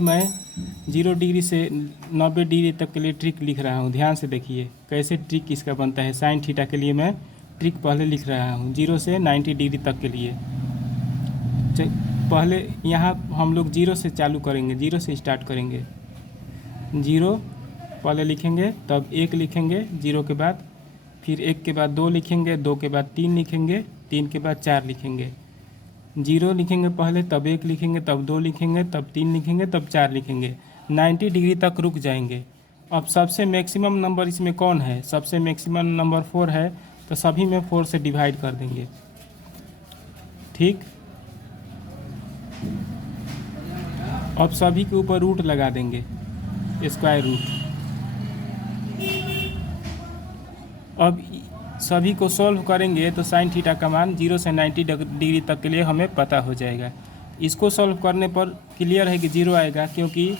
मैं 0 डिग्री से 90 डिग्री तक के लिए ट्रिक लिख रहा हूँ। ध्यान से देखिए कैसे ट्रिक इसका बनता है। साइन थीटा के लिए मैं ट्रिक पहले लिख रहा हूँ 0 से 90 डिग्री तक के लिए। पहले यहाँ हम लोग 0 से चालू करेंगे, 0 से स्टार्ट करेंगे। 0 पहले लिखेंगे, तब 1 लिखेंगे 0 के बाद, फिर 1 के बाद 2 लिखेंगे, 2 के बाद 3 लिखेंगे, 3 के बाद 4 लिखेंगे। 0 लिखेंगे पहले, तब 1 लिखेंगे, तब 2 लिखेंगे, तब 3 लिखेंगे, तब 4 लिखेंगे। 90 डिग्री तक रुक जाएंगे। अब सबसे मैक्सिमम नंबर इसमें कौन है? सबसे मैक्सिमम नंबर 4 है, तो सभी में 4 से डिवाइड कर देंगे। ठीक, अब सभी के ऊपर रूट लगा देंगे, स्क्वायर रूट। अब सभी को सॉल्व करेंगे तो साइन थीटा का मान 0 से 90 डिग्री तक के लिए हमें पता हो जाएगा। इसको सॉल्व करने पर क्लियर है कि 0 आएगा, क्योंकि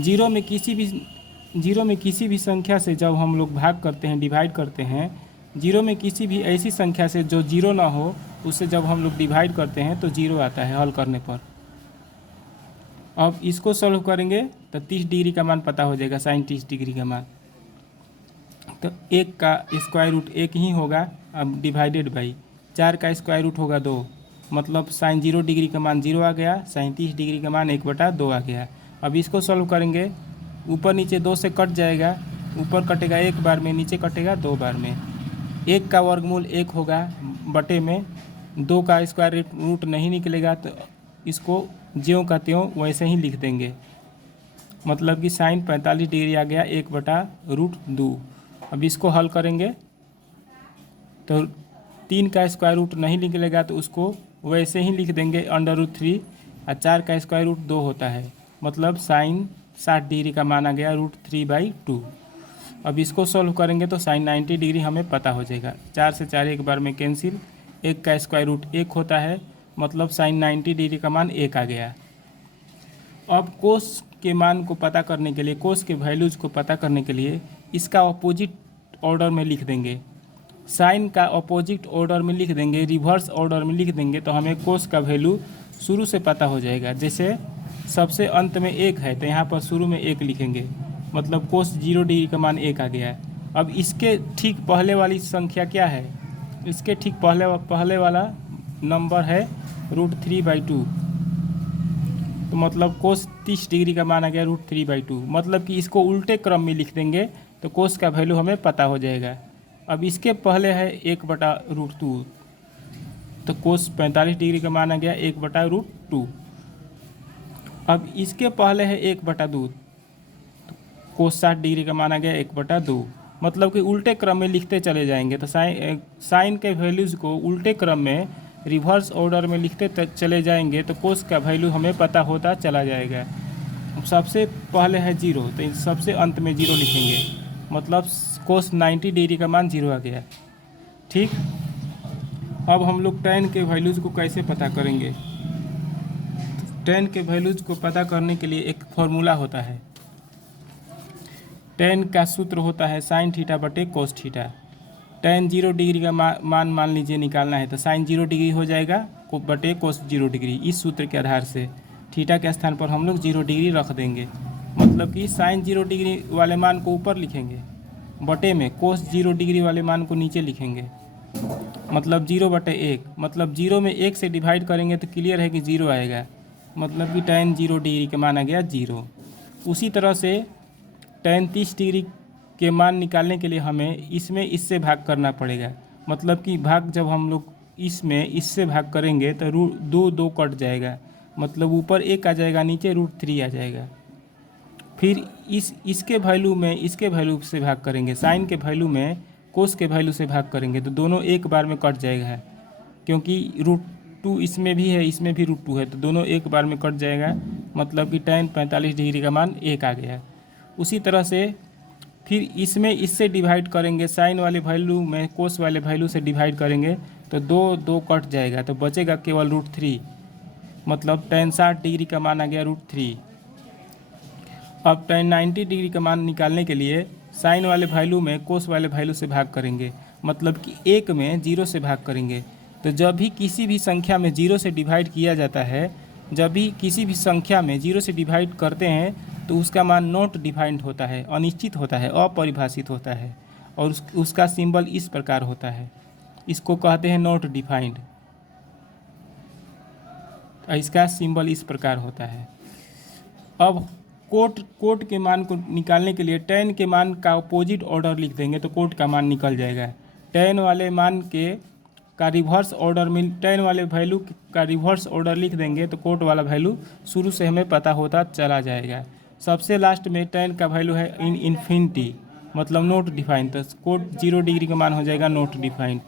0 में किसी भी संख्या से जब हम लोग भाग करते हैं, डिवाइड करते हैं, 0 में किसी भी ऐसी संख्या से जो 0 ना हो, उससे जब हम लोग डिवाइड करते हैं तो 0 आता है हल करने पर। अब इसको सॉल्व करेंगे तो 30 डिग्री का मान पता हो जाएगा, साइन 30 डिग्री का मान। तो 1 का स्क्वायर रूट 1 ही होगा। अब डिवाइडेड बाई 4 का स्क्वायर रूट होगा 2, मतलब साइन 0 डिग्री का मान 0 आ गया, साइन 30 डिग्री का मान 1/2 आ गया। अब इसको सॉल्व करेंगे, ऊपर नीचे 2 से कट जाएगा, ऊपर कटेगा 1 बार में, नीचे कटेगा 2 बार में। 1 का वर्गमूल 1 होगा बटे में 2 का स्क्वायर रूट नहीं निकलेगा, तो इसको ज्यों का त्यों वैसे ही लिख देंगे। मतलब कि साइन 45 डिग्री आ गया 1/√2। अब इसको हल करेंगे तो 3 का स्क्वायर रूट नहीं निकलेगा, तो उसको वैसे ही लिख देंगे √3। और 4 का स्क्वायर रूट 2 होता है, मतलब साइन 60 डिग्री का मान आ गया √3/2। अब इसको सॉल्व करेंगे तो साइन 90 डिग्री हमें पता हो जाएगा। 4 से 4 एक बार में कैंसिल, 1 का स्क्वायर रूट 1 होता है, मतलब साइन 90 डिग्री का मान 1 आ गया। अब कोस के मान को पता करने के लिए, कोस के वैल्यूज़ को पता करने के लिए इसका अपोजिट ऑर्डर में लिख देंगे। साइन का अपोजिट ऑर्डर में लिख देंगे, रिवर्स ऑर्डर में लिख देंगे, तो हमें कोस का वैल्यू शुरू से पता हो जाएगा। जैसे सबसे अंत में 1 है, तो यहाँ पर शुरू में 1 लिखेंगे, मतलब कोस 0 डिग्री का मान 1 आ गया है। अब इसके ठीक पहले वाली संख्या क्या है? इसके ठीक पहले वाला नंबर है √3/2, तो मतलब कोस 30 डिग्री का मान आ गया √3/2। मतलब कि इसको उल्टे क्रम में लिख देंगे तो कोस का वैल्यू हमें पता हो जाएगा। अब इसके पहले है 1/√2, तो कोस 45 डिग्री का मान आ गया 1/√2। अब इसके पहले है 1/2, तो कोस 60 डिग्री का मान आ गया 1/2। मतलब कि उल्टे क्रम में लिखते चले जाएंगे, तो साइन के वैल्यूज़ को उल्टे क्रम में रिवर्स ऑर्डर में लिखते चले जाएंगे तो कोस का वैल्यू हमें पता होता चला जाएगा। सबसे पहले है 0, तो सबसे अंत में 0 लिखेंगे, मतलब कोस 90 डिग्री का मान 0 आ गया। ठीक, अब हम लोग tan के वैल्यूज़ को कैसे पता करेंगे? tan के वैल्यूज़ को पता करने के लिए एक फॉर्मूला होता है। tan का सूत्र होता है साइन थीटा बटे कोस थीटा। tan 0 डिग्री का मान लीजिए निकालना है, तो साइन 0 डिग्री हो जाएगा बटे कोस 0 डिग्री। इस सूत्र के आधार से थीटा के स्थान पर हम लोग 0 डिग्री रख देंगे, मतलब कि साइन 0 डिग्री वाले मान को ऊपर लिखेंगे, बटे में कोस 0 डिग्री वाले मान को नीचे लिखेंगे, मतलब 0/1। मतलब 0 में 1 से डिवाइड करेंगे तो क्लियर है कि 0 आएगा, मतलब कि tan 0 डिग्री का मान आ गया 0। उसी तरह से tan 30 डिग्री के मान निकालने के लिए हमें इसमें इससे भाग करना पड़ेगा। मतलब कि भाग जब हम लोग इसमें इससे भाग करेंगे तो दो कट जाएगा, मतलब ऊपर 1 आ जाएगा, नीचे √3 आ जाएगा। फिर इसके वैल्यू में इसके वैल्यू से भाग करेंगे, साइन के वैल्यू में कोस के वैल्यू से भाग करेंगे, तो दोनों एक बार में कट जाएगा, क्योंकि √2 इसमें भी है, इसमें भी √2 है, तो दोनों एक बार में कट जाएगा। मतलब कि tan 45 डिग्री का मान 1 आ गया। उसी तरह से फिर इसमें इससे डिवाइड करेंगे, साइन वाले वैल्यू में कोस वाले वैल्यू से डिवाइड करेंगे, तो दो कट जाएगा, तो बचेगा केवल √3, मतलब tan 60 डिग्री का मान आ गया √3। अब tan 90 डिग्री का मान निकालने के लिए साइन वाले वैल्यू में कोस वाले वैल्यू से भाग करेंगे, मतलब कि 1 में 0 से भाग करेंगे। तो जब भी किसी भी संख्या में 0 से डिवाइड किया जाता है जब भी किसी भी संख्या में 0 से डिवाइड करते हैं तो उसका मान नॉट डिफाइंड होता है, अनिश्चित होता है, अपरिभाषित होता है और उसका सिंबल इस प्रकार होता है। इसको कहते हैं नॉट डिफाइंड। इसका सिंबल इस प्रकार होता है। अब कोट के मान को निकालने के लिए tan के मान का अपोजिट ऑर्डर लिख देंगे तो कोट का मान निकल जाएगा। tan वाले मान का रिवर्स ऑर्डर में tan वाले वैल्यू का रिवर्स ऑर्डर लिख देंगे तो कोट वाला वैल्यू शुरू से हमें पता होता चला जाएगा। सबसे लास्ट में tan का वैल्यू है इन्फिनिटी, मतलब नॉट डिफाइंड, तो कोट 0 डिग्री का मान हो जाएगा नॉट डिफाइंड।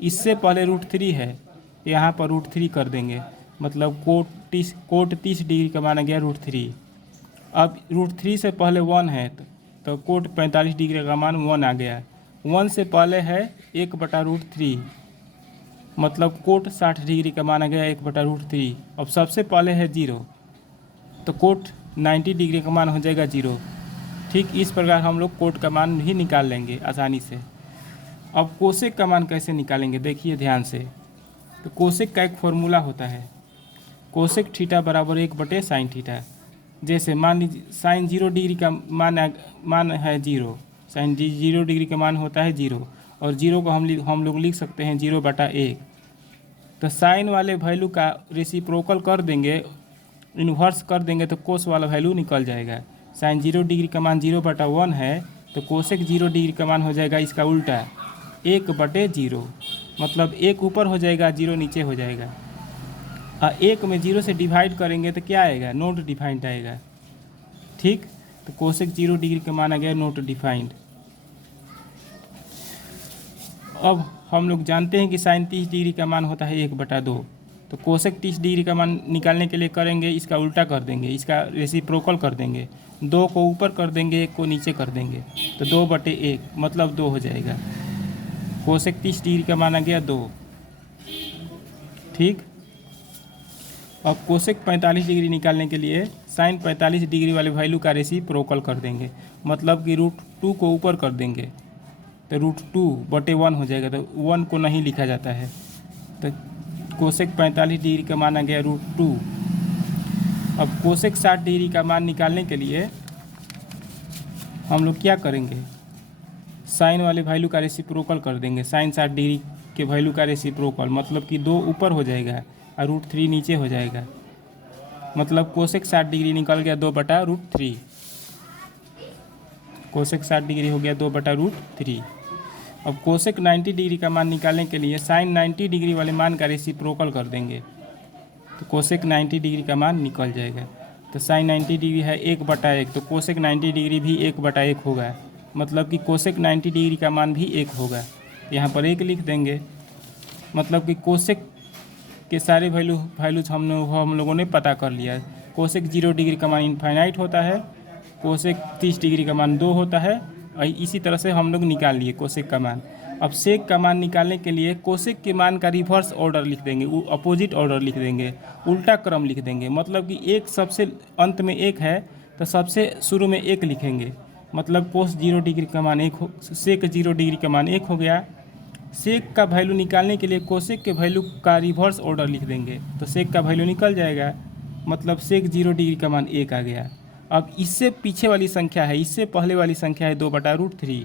इससे पहले √3 है, यहाँ पर √3 कर देंगे, मतलब कोट 30 डिग्री का मान आ गया √3। अब √3 से पहले 1 है तो कोट 45 डिग्री का मान 1 आ गया। 1 से पहले है 1/√3, मतलब कोट 60 डिग्री का मान आ गया 1/√3। अब सबसे पहले है 0 तो कोट 90 डिग्री का मान हो जाएगा 0। ठीक इस प्रकार हम लोग कोट का मान भी निकाल लेंगे आसानी से। अब कोसेक का मान कैसे निकालेंगे देखिए ध्यान से। तो कोसेक का एक फॉर्मूला होता है, कोसेक थीटा बराबर 1/sin थीटा। जैसे मान लीजिए साइन 0 डिग्री का मान है 0, साइन 0 डिग्री का मान होता है 0 और 0 को हम लोग लिख सकते हैं 0/1। तो साइन वाले वैल्यू का रेसिप्रोकल कर देंगे, इन्वर्स कर देंगे तो कोस वाला वैल्यू निकल जाएगा। साइन 0 डिग्री का मान 0/1 है तो कोसेक 0 डिग्री का मान हो जाएगा इसका उल्टा 1/0, मतलब 1 ऊपर हो जाएगा 0 नीचे हो जाएगा। 1 में 0 से डिवाइड करेंगे तो क्या आएगा, नॉट डिफाइंड आएगा। ठीक, तो कोसेक 0 डिग्री का मान आ गया नॉट डिफाइंड। अब हम लोग जानते हैं कि साइन 30 डिग्री का मान होता है 1/2, तो कोसेक 30 डिग्री का मान निकालने के लिए करेंगे इसका उल्टा कर देंगे, इसका रेसिप्रोकल कर देंगे, 2 को ऊपर कर देंगे 1 को नीचे कर देंगे तो 2/1 मतलब 2 हो जाएगा। कोसेक 30 डिग्री का मान आ गया 2। ठीक, अब कोसेक 45 डिग्री निकालने के लिए साइन 45 डिग्री वाले वैल्यू का रेसिप्रोकल कर देंगे, मतलब कि √2 को ऊपर कर देंगे तो √2/1 हो जाएगा, तो 1 को नहीं लिखा जाता है। तो कोसेक 45 डिग्री का मान आ गया √2। अब कोसेक 60 डिग्री का मान निकालने के लिए हम लोग क्या करेंगे, साइन वाले वैल्यू का रेसिप्रोकल कर देंगे, साइन 60 डिग्री के वैल्यू का रेसिप्रोकल, मतलब कि 2 ऊपर हो जाएगा और √3 नीचे हो जाएगा, मतलब कोसेक 60 डिग्री निकल गया 2/√3। कोसेक 60 डिग्री हो गया 2/√3। अब कोसेक 90 डिग्री का मान निकालने के लिए साइन 90 डिग्री वाले मान का रेसिप्रोकल कर देंगे तो कोसेक 90 डिग्री का मान निकल जाएगा। तो साइन 90 डिग्री है 1/1, तो कोसेक 90 डिग्री भी 1/1 होगा, मतलब कि कोसेक 90 डिग्री का मान भी 1 होगा। यहाँ पर 1 लिख देंगे, मतलब कि कोसेक के सारे वैल्यूज हम लोगों ने पता कर लिया। कोसेक 0 डिग्री का मान इनफाइनाइट होता है, कोसेक 30 डिग्री का मान 2 होता है, और इसी तरह से हम लोग निकाल लिए कोसेक का मान। अब सेक का मान निकालने के लिए कोसेक के मान का रिवर्स ऑर्डर लिख देंगे, अपोजिट ऑर्डर लिख देंगे, उल्टा क्रम लिख देंगे, मतलब कि एक सबसे अंत में 1 है तो सबसे शुरू में 1 लिखेंगे, मतलब कोस 0 डिग्री का मान 1 हो, सेक 0 डिग्री का मान 1 हो गया। सेक का वैल्यू निकालने के लिए कोसेक के वैल्यू का रिवर्स ऑर्डर लिख देंगे तो सेक का वैल्यू निकल जाएगा, मतलब सेक 0 डिग्री का मान 1 आ गया। अब इससे पीछे वाली संख्या है, इससे पहले वाली संख्या है 2/√3,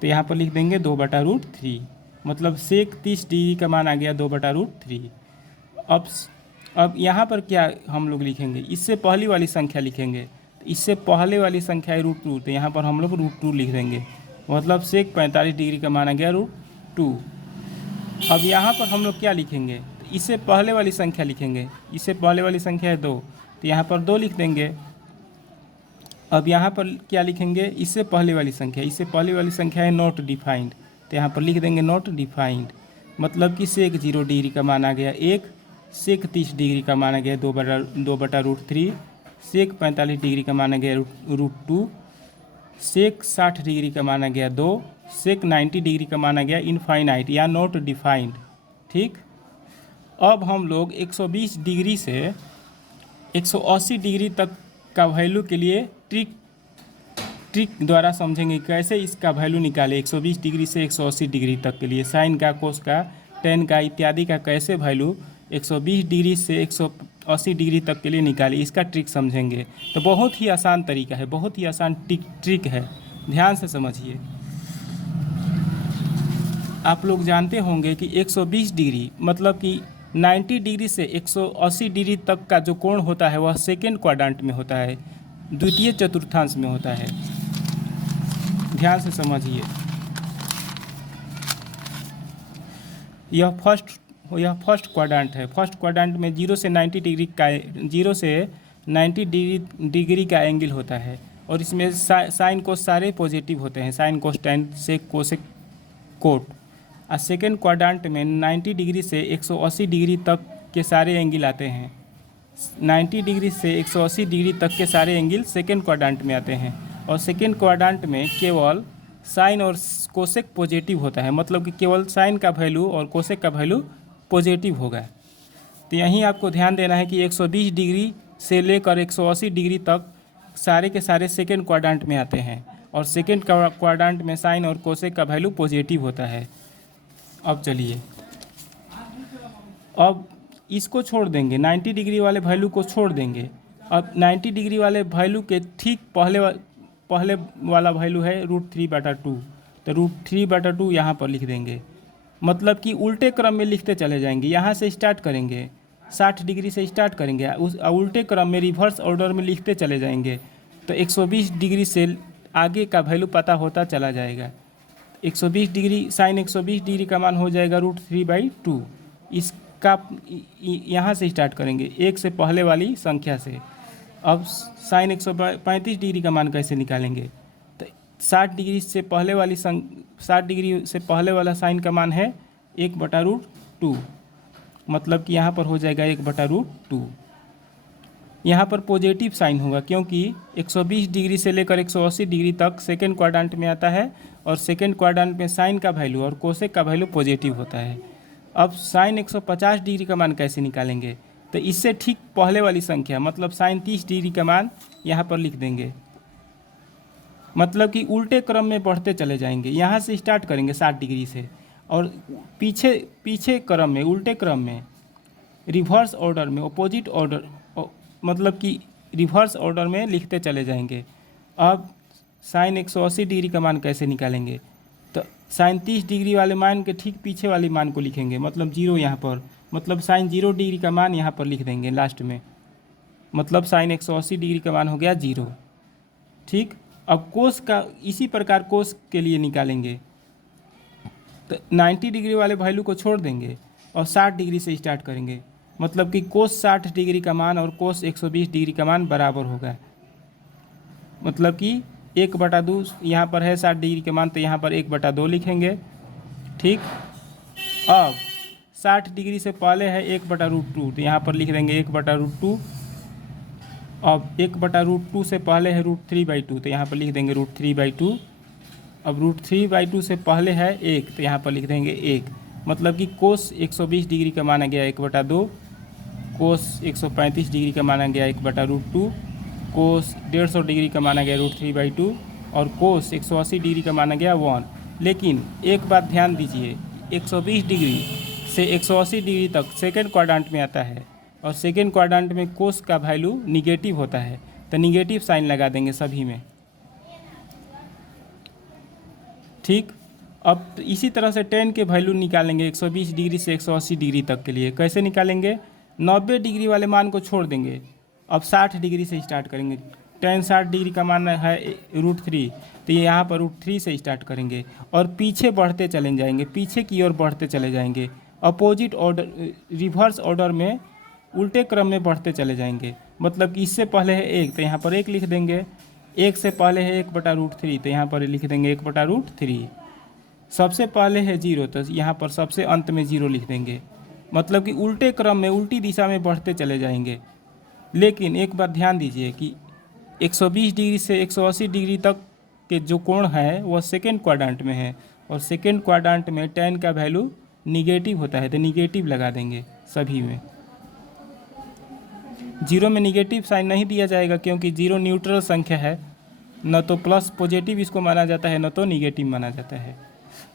तो यहाँ पर लिख देंगे 2/√3, मतलब सेक 30 डिग्री का मान आ गया 2/√3। अब यहाँ पर क्या हम लोग लिखेंगे, इससे पहली वाली संख्या लिखेंगे, इससे पहले वाली संख्या है √2, तो यहाँ पर हम लोग √2 लिख देंगे, मतलब सेक 45 डिग्री का मान आ गया √2। अब यहाँ पर हम लोग क्या लिखेंगे, तो इससे पहले वाली संख्या लिखेंगे, इससे पहले वाली संख्या है 2, तो यहाँ पर 2 लिख देंगे। अब यहाँ पर क्या लिखेंगे, इससे पहले वाली संख्या, इससे पहले वाली संख्या है नॉट डिफाइंड, तो यहाँ पर लिख देंगे नॉट डिफाइंड, मतलब कि सेक 0 डिग्री का मान आ गया 1, सेक 30 डिग्री का मान आ गया 2/√3, सेक 45 डिग्री का मान आ गया √2, सेक 60 डिग्री का मान आ गया 2, सेक 90 डिग्री का मान आ गया इनफाइनाइट या नॉट डिफाइंड। ठीक, अब हम लोग 120 डिग्री से 180 डिग्री तक का वैल्यू के लिए ट्रिक द्वारा समझेंगे कैसे इसका वैल्यू निकाले। 120 डिग्री से 180 डिग्री तक के लिए साइन का, कोस का, टेन का इत्यादि का कैसे वैल्यू 120 डिग्री से 180 डिग्री तक के लिए निकालिए। इसका ट्रिक समझेंगे तो बहुत ही आसान तरीका है, बहुत ही आसान ट्रिक है, ध्यान से समझिए। आप लोग जानते होंगे कि 120 डिग्री मतलब कि 90 डिग्री से 180 डिग्री तक का जो कोण होता है वह सेकेंड क्वाड्रेंट में होता है, द्वितीय चतुर्थांश में होता है। ध्यान से समझिए। यह फर्स्ट क्वाड्रेंट है। फर्स्ट क्वाड्रेंट में 0 से 90 डिग्री का एंगल होता है और इसमें साइन कोस सारे पॉजिटिव होते हैं, sine cos tan sec cosec cot. और सेकेंड क्वाड्रेंट में 90 डिग्री से 180 डिग्री तक के सारे एंगल आते हैं। 90 डिग्री से 180 डिग्री तक के सारे एंगल सेकेंड क्वाड्रेंट में आते हैं और सेकेंड क्वाड्रेंट में केवल साइन और कोसेक पॉजिटिव होता है, मतलब कि केवल साइन का वैल्यू और कोसेक का वैल्यू पॉजिटिव होगा। तो यहीं आपको ध्यान देना है कि 120 डिग्री से लेकर 180 डिग्री तक सारे के सारे सेकेंड क्वाड्रेंट में आते हैं और सेकेंड क्वाड्रेंट में साइन और कोसेक का वैल्यू पॉजिटिव होता है। अब चलिए, अब इसको छोड़ देंगे, 90 डिग्री वाले वैल्यू को छोड़ देंगे। अब 90 डिग्री वाले वैल्यू के ठीक पहले वाला वैल्यू है √3/2, तो √3/2 यहाँ पर लिख देंगे। मतलब कि उल्टे क्रम में लिखते चले जाएंगे। यहाँ से स्टार्ट करेंगे, 60 डिग्री से स्टार्ट करेंगे, उस उल्टे क्रम में रिवर्स ऑर्डर में लिखते चले जाएंगे तो 120 डिग्री से आगे का वैल्यू पता होता चला जाएगा। 120 डिग्री साइन 120 डिग्री का मान हो जाएगा √3/2। इसका यहाँ से स्टार्ट करेंगे, एक से पहले वाली संख्या से। अब साइन 135 डिग्री का मान कैसे निकालेंगे? तो 60 डिग्री से पहले वाला साइन का मान है 1/√2, मतलब कि यहाँ पर हो जाएगा 1/√2। यहाँ पर पॉजिटिव साइन होगा क्योंकि 120 डिग्री से लेकर 180 डिग्री तक सेकेंड क्वाड्रेंट में आता है और सेकेंड क्वाड्रेंट में साइन का वैल्यू और कोसेक का वैल्यू पॉजिटिव होता है। अब साइन 150 डिग्री का मान कैसे निकालेंगे? तो इससे ठीक पहले वाली संख्या मतलब साइन 30 डिग्री का मान यहाँ पर लिख देंगे। मतलब कि उल्टे क्रम में बढ़ते चले जाएंगे। यहाँ से स्टार्ट करेंगे 60 डिग्री से और पीछे क्रम में, उल्टे क्रम में, रिवर्स ऑर्डर में, अपोजिट ऑर्डर, मतलब कि रिवर्स ऑर्डर में लिखते चले जाएंगे। अब साइन 180 डिग्री का मान कैसे निकालेंगे? तो साइन 30 डिग्री वाले मान के ठीक पीछे वाले मान को लिखेंगे, मतलब 0 यहाँ पर, मतलब साइन 0 डिग्री का मान यहाँ पर लिख देंगे लास्ट में, मतलब साइन 180 डिग्री का मान हो गया 0। ठीक। अब कोस का इसी प्रकार कोस के लिए निकालेंगे तो 90 डिग्री वाले वैल्यू को छोड़ देंगे और 60 डिग्री से स्टार्ट करेंगे, मतलब कि कोस 60 डिग्री का मान और कोस 120 डिग्री का मान बराबर होगा। मतलब कि 1/2 यहाँ पर है 60 डिग्री का मान, तो यहाँ पर 1/2 लिखेंगे। ठीक। अब 60 डिग्री से पहले है 1/√2, तो यहाँ पर लिख देंगे 1/√2। अब 1/√2 से पहले है √3/2, तो यहाँ पर लिख देंगे √3/2। अब √3/2 से पहले है 1, तो यहाँ पर लिख देंगे 1। मतलब कि कोस 120 डिग्री का माना गया 1/2, कोस 135 डिग्री का माना गया 1/√2, कोस 150 डिग्री का माना गया √3/2 और कोस 180 डिग्री का माना गया 1। लेकिन एक बात ध्यान दीजिए, 120 डिग्री से 180 डिग्री तक सेकेंड क्वाड्रेंट में आता है और सेकेंड क्वाड्रेंट में कोस का वैल्यू निगेटिव होता है, तो निगेटिव साइन लगा देंगे सभी में। ठीक। अब इसी तरह से टेन के वैल्यू निकालेंगे 120 डिग्री से 180 डिग्री तक के लिए। कैसे निकालेंगे? 90 डिग्री वाले मान को छोड़ देंगे, अब 60 डिग्री से स्टार्ट करेंगे। टेन 60 डिग्री का मान है √3, तो ये यहाँ पर √3 से स्टार्ट करेंगे और पीछे बढ़ते चले जाएंगे, पीछे की ओर बढ़ते चले जाएंगे, अपोजिट ऑर्डर, रिवर्स ऑर्डर में, उल्टे क्रम में बढ़ते चले जाएंगे। मतलब कि इससे पहले है 1, तो यहाँ पर 1 लिख देंगे। 1 से पहले है 1/√3, तो यहाँ पर लिख देंगे 1/√3। सबसे पहले है 0, तो यहाँ पर सबसे अंत में 0 लिख देंगे। मतलब कि उल्टे क्रम में, उल्टी दिशा में बढ़ते चले जाएंगे। लेकिन एक बात ध्यान दीजिए कि 120 डिग्री से 180 डिग्री तक के जो कोण है वह सेकेंड क्वाड्रेंट में है और सेकेंड क्वाड्रेंट में tan का वैल्यू निगेटिव होता है, तो निगेटिव लगा देंगे सभी में। 0 में निगेटिव साइन नहीं दिया जाएगा क्योंकि 0 न्यूट्रल संख्या है, न तो प्लस पॉजिटिव इसको माना जाता है, न तो निगेटिव माना जाता है।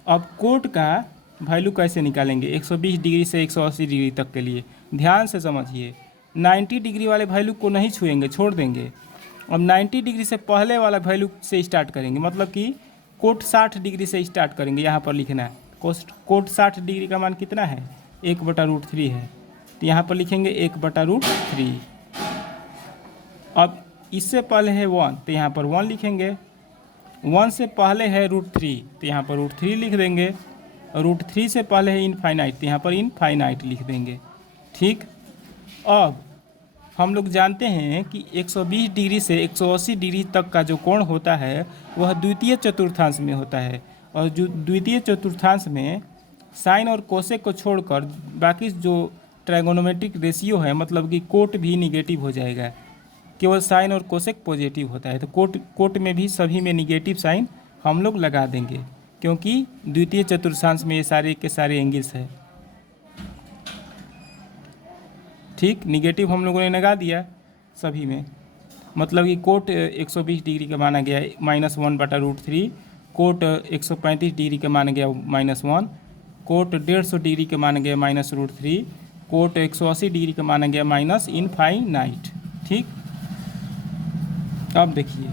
अब कोट का वैल्यू कैसे निकालेंगे 120 डिग्री से 180 डिग्री तक के लिए? ध्यान से समझिए। 90 डिग्री वाले वैल्यू को नहीं छुएंगे, छोड़ देंगे। अब 90 डिग्री से पहले वाला वैल्यू से स्टार्ट करेंगे, मतलब कि कोट 60 डिग्री से स्टार्ट करेंगे। यहाँ पर लिखना है कोट 60 डिग्री का मान कितना है, 1/√3 है, तो यहाँ पर लिखेंगे 1/√3। अब इससे पहले है 1, तो यहाँ पर 1 लिखेंगे। 1 से पहले है √3, तो यहाँ पर √3 लिख देंगे। और √3 से पहले है इनफाइनाइट, तो यहाँ पर इनफाइनाइट लिख देंगे। ठीक, अब हम लोग जानते हैं कि 120 डिग्री से 180 डिग्री तक का जो कोण होता है वह द्वितीय चतुर्थांश में होता है। और जो द्वितीय चतुर्थांश में साइन और कोसेक को छोड़कर बाकी जो ट्रायगोनोमेट्रिक रेशियो है, मतलब कि कोट भी निगेटिव हो जाएगा, केवल साइन और कोसेक पॉजिटिव होता है। तो कोट में भी सभी में निगेटिव साइन हम लोग लगा देंगे, क्योंकि द्वितीय चतुर्थांश में ये सारे के सारे एंगल्स है। ठीक, निगेटिव हम लोगों ने लगा दिया सभी में, मतलब कि कोट 120 डिग्री का माना गया -1/√3, कोट 135 डिग्री का माना गया -1, कोट 150 डिग्री का माना गया -√3, कोट 180 डिग्री का माना गया -इनफाइनाइट। ठीक, अब देखिए,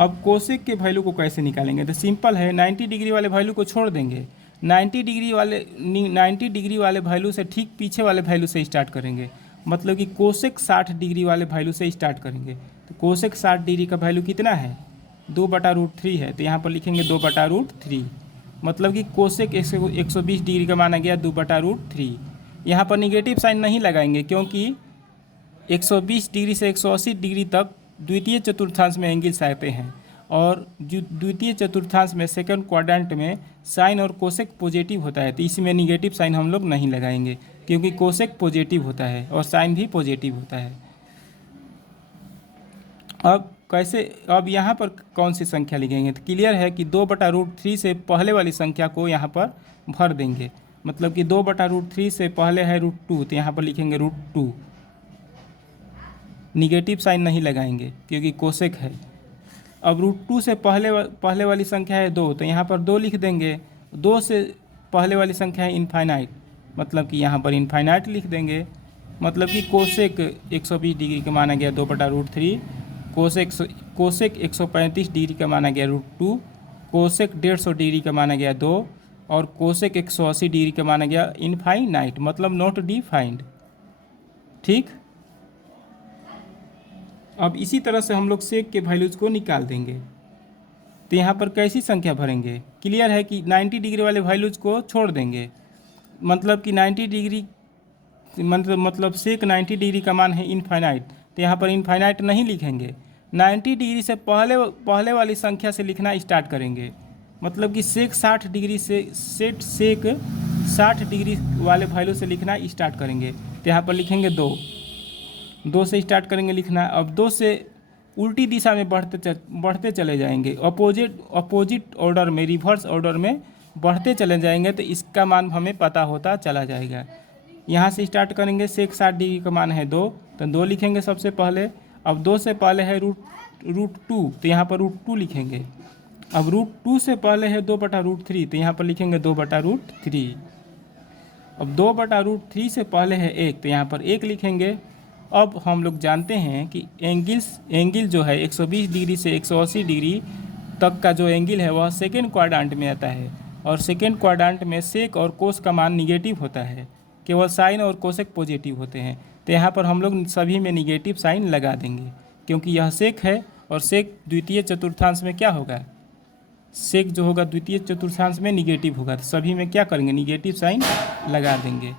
अब कोसेक के वैल्यू को कैसे निकालेंगे, तो सिंपल है, 90 डिग्री वाले वैल्यू को छोड़ देंगे। 90 डिग्री वाले वैल्यू से ठीक पीछे वाले वैल्यू से स्टार्ट करेंगे, मतलब कि कोसेक 60 डिग्री वाले वैल्यू से स्टार्ट करेंगे। तो कोसेक 60 डिग्री का वैल्यू कितना है, 2/√3 है, तो यहाँ पर लिखेंगे 2/√3, मतलब कि कोसेक 120 डिग्री का माना गया 2/√3। यहाँ पर निगेटिव साइन नहीं लगाएंगे, क्योंकि 120 डिग्री से 180 डिग्री तक द्वितीय चतुर्थांश में एंगल्स आते हैं, और जो द्वितीय चतुर्थांश में सेकंड क्वाड्रेंट में साइन और कोसेक पॉजिटिव होता है, तो इसमें निगेटिव साइन हम लोग नहीं लगाएंगे, क्योंकि कोसेक पॉजिटिव होता है और साइन भी पॉजिटिव होता है। अब कैसे, अब यहाँ पर कौन सी संख्या लिखेंगे, तो क्लियर है कि 2/√3 से पहले वाली संख्या को यहाँ पर भर देंगे, मतलब कि 2/√3 से पहले है √2, तो यहाँ पर लिखेंगे √2, निगेटिव साइन नहीं लगाएंगे क्योंकि कोसेक है। अब √2 से पहले वाली संख्या है 2, तो यहाँ पर 2 लिख देंगे। 2 से पहले वाली संख्या है इनफाइनाइट, मतलब कि यहाँ पर इनफाइनाइट लिख देंगे, मतलब कि कोसेक 120 डिग्री का माना गया 2/√3, कोसेक 135 डिग्री का माना गया √2, कोसेक 150 डिग्री का माना गया 2, और कोसेक 180 डिग्री का माना गया इनफाइनाइट, मतलब नॉट डिफाइंड। ठीक, अब इसी तरह से हम लोग सेक के वैल्यूज़ को निकाल देंगे। तो यहाँ पर कैसी संख्या भरेंगे, क्लियर है कि 90 डिग्री वाले वैल्यूज़ को छोड़ देंगे, मतलब कि 90 डिग्री मतलब सेक 90 डिग्री का मान है इनफाइनाइट, तो यहाँ पर इनफाइनाइट नहीं लिखेंगे। 90 डिग्री से पहले वाली संख्या से लिखना स्टार्ट करेंगे, मतलब कि सेक 60 डिग्री से सेक 60 डिग्री वाले वैल्यू से लिखना स्टार्ट करेंगे। तो यहाँ पर लिखेंगे 2 से स्टार्ट करेंगे लिखना। अब 2 से उल्टी दिशा में बढ़ते चले जाएंगे, अपोजिट ऑर्डर में, रिवर्स ऑर्डर में बढ़ते चले जाएंगे, तो इसका मान हमें पता होता चला जाएगा। यहाँ से स्टार्ट करेंगे, सेक 60 डिग्री का मान है 2, तो 2 लिखेंगे सबसे पहले। अब 2 से पहले है √2, तो यहाँ पर √2 लिखेंगे। अब √2 से पहले है 2/√3, तो यहाँ पर लिखेंगे 2/√3। अब 2/√3 से पहले है 1, तो यहाँ पर 1 लिखेंगे। अब हम लोग जानते हैं कि एंगल जो है 120 डिग्री से 180 डिग्री तक का जो एंगल है वह सेकेंड क्वाड्रेंट में आता है, और सेकेंड क्वाड्रेंट में सेक और कोस का मान निगेटिव होता है, केवल साइन और कोसेक पॉजिटिव होते हैं। तो यहाँ पर हम लोग सभी में निगेटिव साइन लगा देंगे, क्योंकि यह सेक है, और सेक द्वितीय चतुर्थांश में क्या होगा, सेक जो होगा द्वितीय चतुर्थांश में निगेटिव होगा, तो सभी में क्या करेंगे, निगेटिव साइन लगा देंगे।